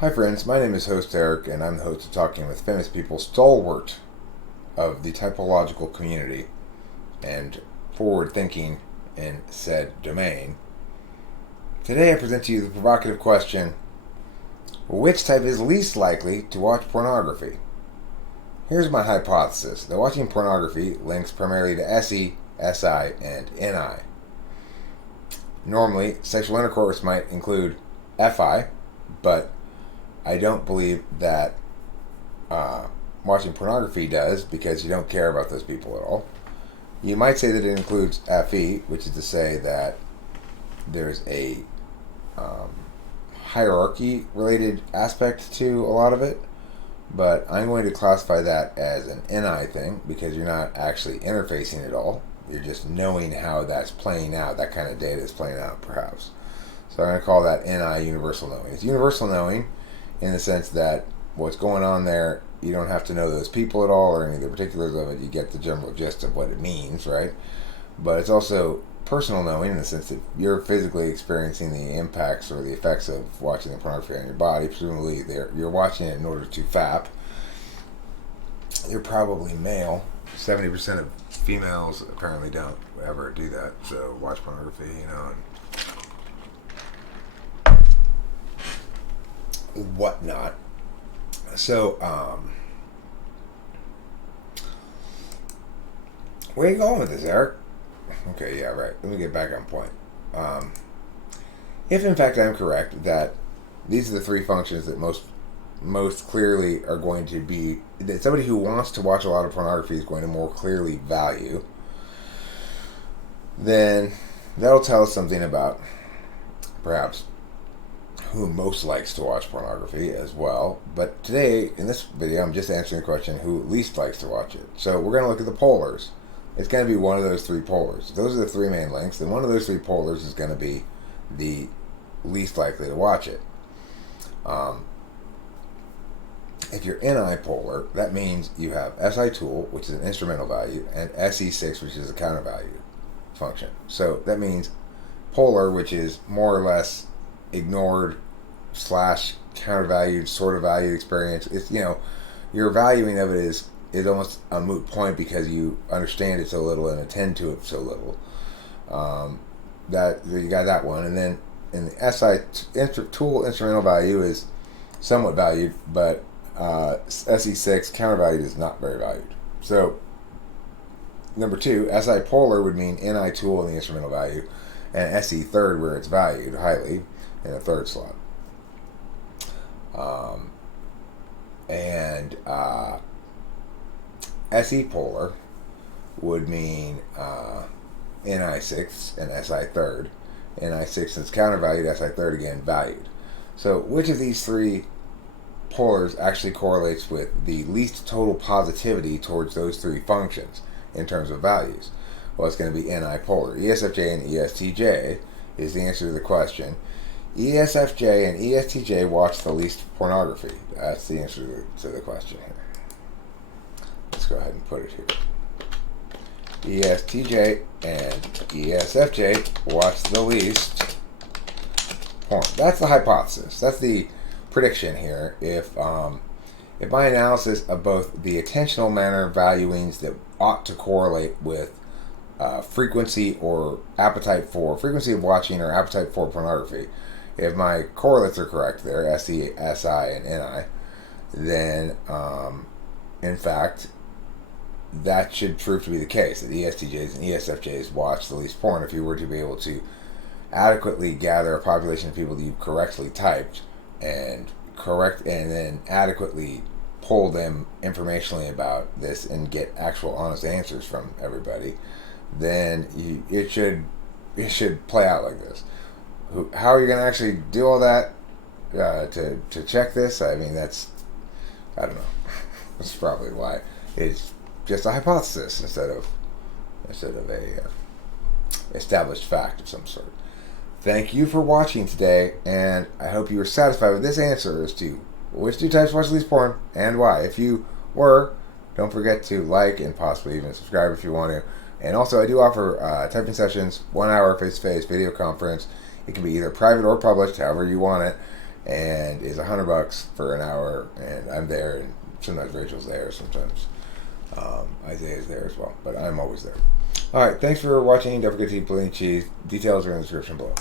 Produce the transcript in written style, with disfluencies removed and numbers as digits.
Hi friends, my name is host Eric and I'm the host of Talking with Famous People, stalwart of the typological community and forward thinking in said domain. Today I present to you the provocative question, which type is least likely to watch pornography? Here's my hypothesis, that watching pornography links primarily to SE, SI, and NI. Normally, sexual intercourse might include FI, but I don't believe that watching pornography does, because you don't care about those people at all. You might say that it includes FE, which is to say that there's a hierarchy related aspect to a lot of it, but I'm going to classify that as an NI thing because you're not actually interfacing at all. You're just knowing how that's playing out, that kind of data is playing out perhaps. So I'm going to call that NI universal knowing. It's universal knowing in the sense that what's going on there, you don't have to know those people at all or any of the particulars of it. You get the general gist of what it means, right? But it's also personal knowing in the sense that you're physically experiencing the impacts or the effects of watching the pornography on your body. Presumably you're watching it in order to fap. You're probably male. 70% of females apparently don't ever do that, so watch pornography, and whatnot. So, where are you going with this, Eric? Okay, yeah, right. Let me get back on point. If in fact I'm correct that these are the three functions that most clearly are going to be, that somebody who wants to watch a lot of pornography is going to more clearly value, then that'll tell us something about perhaps who most likes to watch pornography as well. But today, in this video, I'm just answering the question who least likes to watch it. So we're going to look at the polars. It's going to be one of those three polars. If those are the three main links, then one of those three polars is going to be the least likely to watch it. If you're NI polar, that means you have SI tool, which is an instrumental value, and SE6, which is a counter value function. So that means polar, which is more or less ignored slash countervalued sort of valued experience. It's, your valuing of it is almost a moot point because you understand it so little and attend to it so little. That you got that one, and then in the SI tool instrumental value is somewhat valued, but SE6 countervalued is not very valued. So number two, SI polar would mean NI tool in the instrumental value, and SE third where it's valued highly in the third slot. And SE polar would mean NI sixth and SI third. NI sixth is countervalued, SI third again valued. So which of these three polars actually correlates with the least total positivity towards those three functions in terms of values? Well, it's going to be NI polar. ESFJ and ESTJ is the answer to the question. ESFJ and ESTJ watch the least pornography. That's the answer to the question here. Let's go ahead and put it here. ESTJ and ESFJ watch the least porn. That's the hypothesis. That's the prediction here. If my analysis of both the attentional manner valuings that ought to correlate with frequency or frequency of watching or appetite for pornography, if my correlates are correct there, SE, SI, and NI, then in fact that should prove to be the case, that ESTJs and ESFJs watch the least porn. If you were to be able to adequately gather a population of people that you've correctly typed and then adequately poll them informationally about this and get actual honest answers from everybody, then it should play out like this. How are you going to actually do all that to check this? I mean, I don't know. That's probably why it's just a hypothesis instead of a established fact of some sort. Thank you for watching today, and I hope you were satisfied with this answer as to which two types watch least porn and why. If you were, don't forget to like and possibly even subscribe if you want to. And also, I do offer typing sessions, 1 hour face-to-face video conference. It can be either private or published, however you want it, and is is $100 for an hour, and I'm there, and sometimes Rachel's there, sometimes Isaiah's there as well, but I'm always there. All right, thanks for watching. Don't forget to eat plenty of cheese. Details are in the description below.